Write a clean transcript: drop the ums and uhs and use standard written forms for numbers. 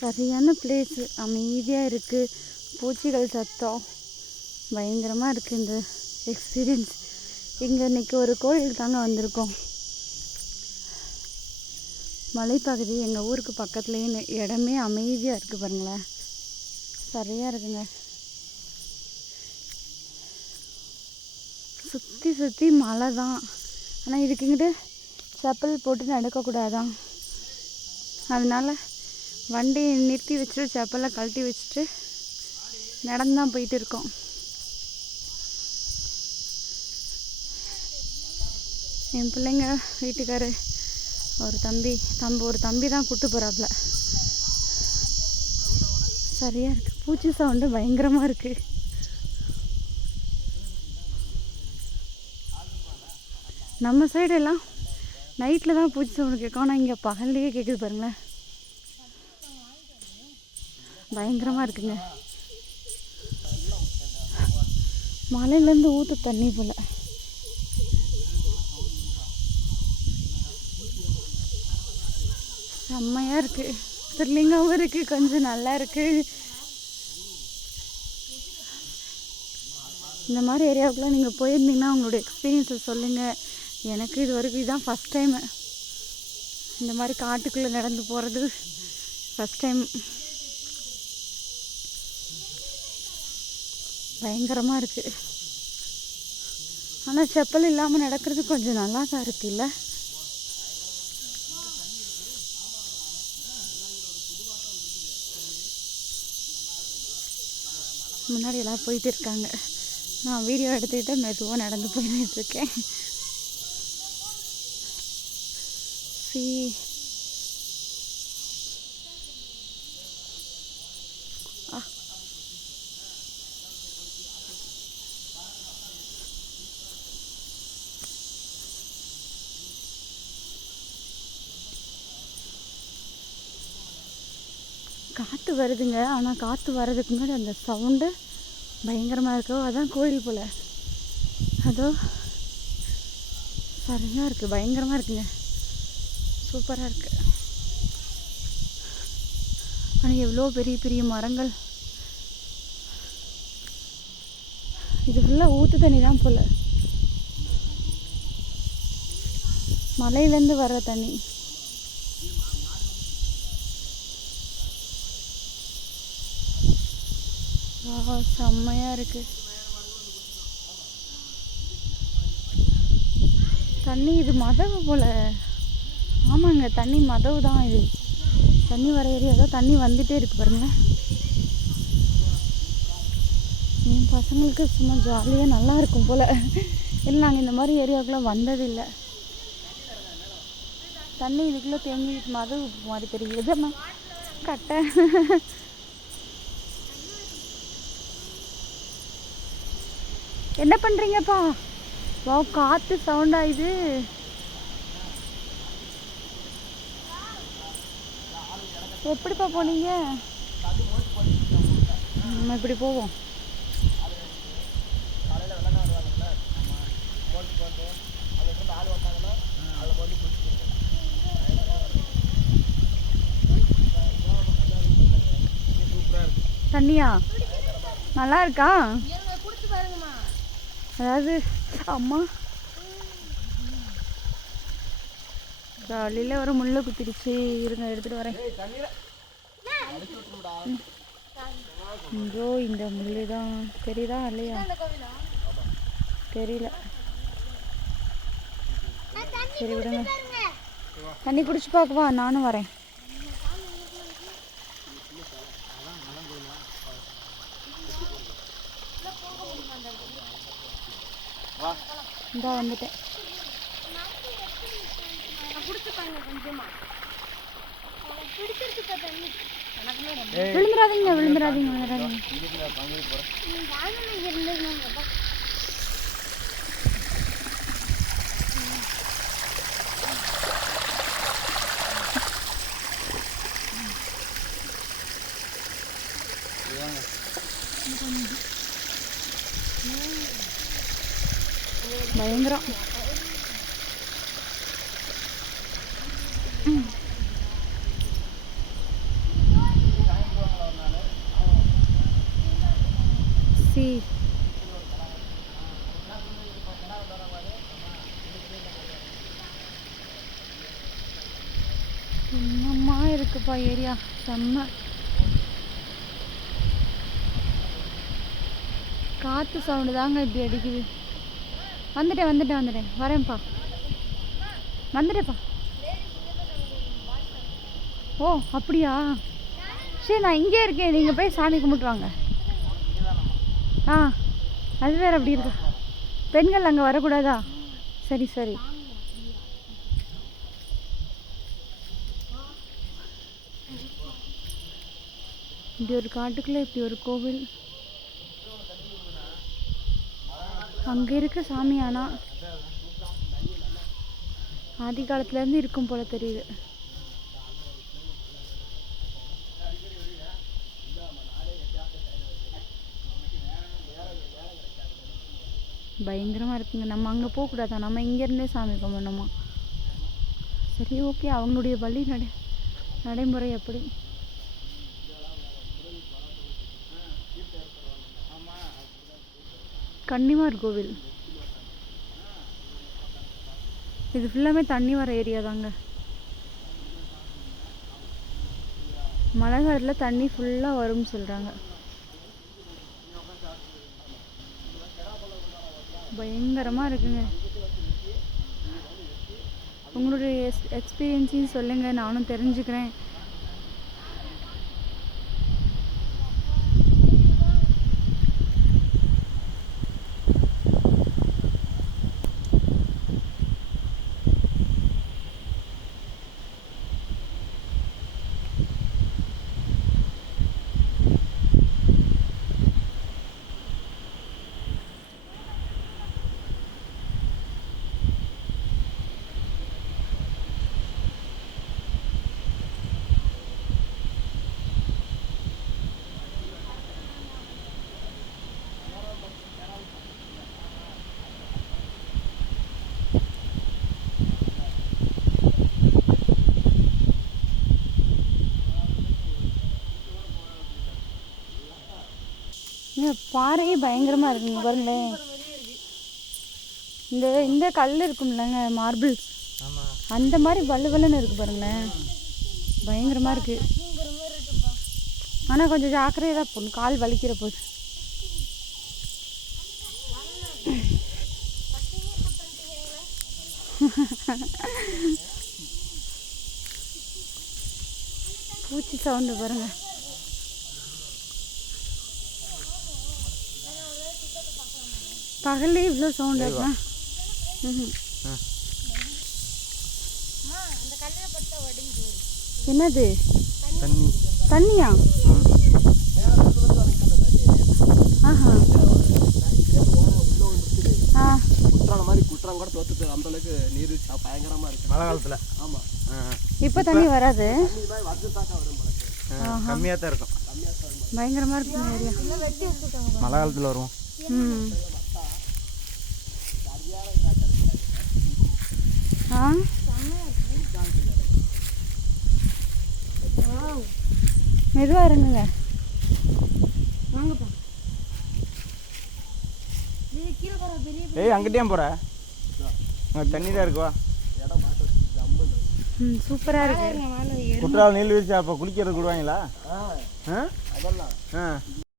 சரியான பிளேஸு, அமைதியாக இருக்குது. பூச்சிகள் சத்தம் பயங்கரமாக இருக்குது. இந்த எக்ஸ்பீரியன்ஸ் இங்கே இன்றைக்கி ஒரு கோயில் தாங்க வந்திருக்கோம். மலைப்பகுதி, எங்கள் ஊருக்கு பக்கத்துலேயே இடமே அமைதியாக இருக்குது பாருங்களேன், சரியாக இருக்குங்க. சுற்றி சுற்றி மலை தான். ஆனால் இதுக்குங்கிட்டு செப்பல் போட்டு நடக்கக்கூடாதான். அதனால் வண்டியை நிறுத்தி வச்சுட்டு செப்பலை கழட்டி வச்சுட்டு நடந்து தான் போயிட்டு இருக்கோம். என் பிள்ளைங்க வீட்டுக்காரு ஒரு தம்பி தான் கூப்பிட்டு போகிறாப்புல. சரியாக இருக்குது. பூச்சி சவுண்டு பயங்கரமாக இருக்குது. நம்ம சைடெல்லாம் நைட்டில் தான் பூச்சி சவுண்டு கேட்கும். ஆனால் இங்கே பகல்லையே கேட்குது பாருங்களேன், பயங்கரமாக இருக்குங்க. மலையிலேருந்து ஊற்று தண்ணி போல். செம்மையாக இருக்குது, த்ரில்லிங்காகவும் இருக்குது, கொஞ்சம் நல்லா இருக்குது. இந்த மாதிரி ஏரியாவுக்குலாம் நீங்கள் போயிருந்தீங்கன்னா உங்களோட எக்ஸ்பீரியன்ஸை சொல்லுங்கள். எனக்கு இது வரைக்கும் இதுதான் ஃபஸ்ட் டைமு. இந்த மாதிரி காட்டுக்குள்ளே நடந்து போகிறது ஃபஸ்ட் டைம். பயங்கரமாக இருக்குது. ஆனால் செப்பல் இல்லாமல் நடக்கிறது கொஞ்சம் நல்லா தான் இருக்குல்ல. முன்னாடி எல்லாம் போயிட்டு இருக்காங்க. நான் வீடியோ எடுத்துக்கிட்டு மெதுவாக நடந்து போயிட்டுருக்கேன். காற்று வருதுங்க. ஆனால் காற்று வர்றதுக்கு முன்னாடி அந்த சவுண்டு பயங்கரமாக இருக்கும். அதான் கோயில் போல். அதோ சரியாக இருக்குது, பயங்கரமாக இருக்குங்க, சூப்பராக இருக்குது. ஆனால் எவ்வளோ பெரிய பெரிய மரங்கள். இது ஃபுல்லாக ஊற்று தண்ணி தான் போல், மலையிலேருந்து வர்ற தண்ணி. செம்மையாக இருக்குது தண்ணி. இது மதவு போல். ஆமாங்க, தண்ணி மதவு தான். இது தண்ணி வர ஏரியா தான், தண்ணி வந்துகிட்டே இருக்குது பாருங்கள். என் பசங்களுக்கு சும்மா ஜாலியாக நல்லா இருக்கும் போல். இல்லை, நாங்கள் இந்த மாதிரி ஏரியாவுக்குள்ளே வந்ததில்லை. தண்ணி இதுக்குள்ளே தேங்கிட்டு மதவு மாதிரி தெரியுது. கட்டை என்ன பண்ணுறீங்கப்பா? வா, காற்று சவுண்ட் ஆகுது. எப்படிப்பா போனீங்க? நம்ம இப்படி போவோம். தண்ணியா நல்லா இருக்கா? அதாவது அம்மா காலையில் ஒரு முள்ளை குத்திடுச்சு. இருங்க, எடுத்துகிட்டு வரேன். இங்கோ இந்த முள்ளு தான் தெரியுதா இல்லையா தெரியல. சரி விடுங்க, தண்ணி குடிச்சு பார்க்கவா? நானும் வரேன். இந்தா வந்துட்டேன். விழுந்துடாதீங்க விழுந்துடாதீங்க விழுந்துடாதீங்க. பயங்கரம். என்னம்மா இருக்குப்பா ஏரியா செம்ம. காற்று சவுண்டு தாங்க இப்படி அடிக்குது. வந்துட்டேன் வரேன்ப்பா. வந்துட்டேப்பா. ஓ அப்படியா? சரி நான் இங்கே இருக்கேன், நீங்கள் போய் சாமி கும்பிட்டு வாங்க. ஆ அது வேறு அப்படி இருக்கா? பெண்கள் அங்கே வரக்கூடாதா? சரி சரி. இப்படி ஒரு காட்டுக்குள்ளே இப்படி ஒரு கோவில். அங்கே இருக்க சாமி ஆனால் ஆதி காலத்துலேருந்து இருக்கும் போல தெரியுது. பயங்கரமாக இருக்குங்க. நம்ம அங்கே போகக்கூடாதா? நம்ம இங்கேருந்தே சாமி கும்பிடணுமா? சரி ஓகே, அவங்களுடைய வழி நடைமுறை அப்படி. கன்னிமார் கோவில் இது ஃபுல்லாமே தண்ணி வர ஏரியா தாங்க. மழை காலத்தில் தண்ணி ஃபுல்லாக வரும்னு சொல்கிறாங்க. பயங்கரமாக இருக்குங்க. உங்களுடைய எக்ஸ்பீரியன்ஸையும் சொல்லுங்கள், நானும் தெரிஞ்சுக்கிறேன். பாறையே பயங்கரமாக இருக்குங்க பாருங்களேன். இந்த கல் இருக்கும்லங்க, மார்பிள்ஸ், அந்த மாதிரி வலுவலுன்னு இருக்கு பாருங்களேன். பயங்கரமாக இருக்கு. ஆனால் கொஞ்சம் ஜாக்கிரதையாக தான் போகணும், கால் வலிக்கிற போது. பூச்சி சவுண்டு பாருங்க. பகல்லே இவ்வளோ சவுண்ட் இருக்குண்ணா. என்னது தண்ணியா? ஆஹா மழை காலத்துல. ஆமா, இப்போ தண்ணி வராது, கம்மியா தான் இருக்கும். பயங்கரமா இருக்கு ஏரியா. மழை காலத்துல வரும். மெதுவா இருங்க. ஏய் அங்கிட்டேயும் போற, அங்க தண்ணி தான் இருக்குவா. சூப்பரா இருக்கு. குற்றால நீர்வீழ்ச்சி அப்ப குளிக்கிறது கூடுவாங்களா? அதெல்லாம்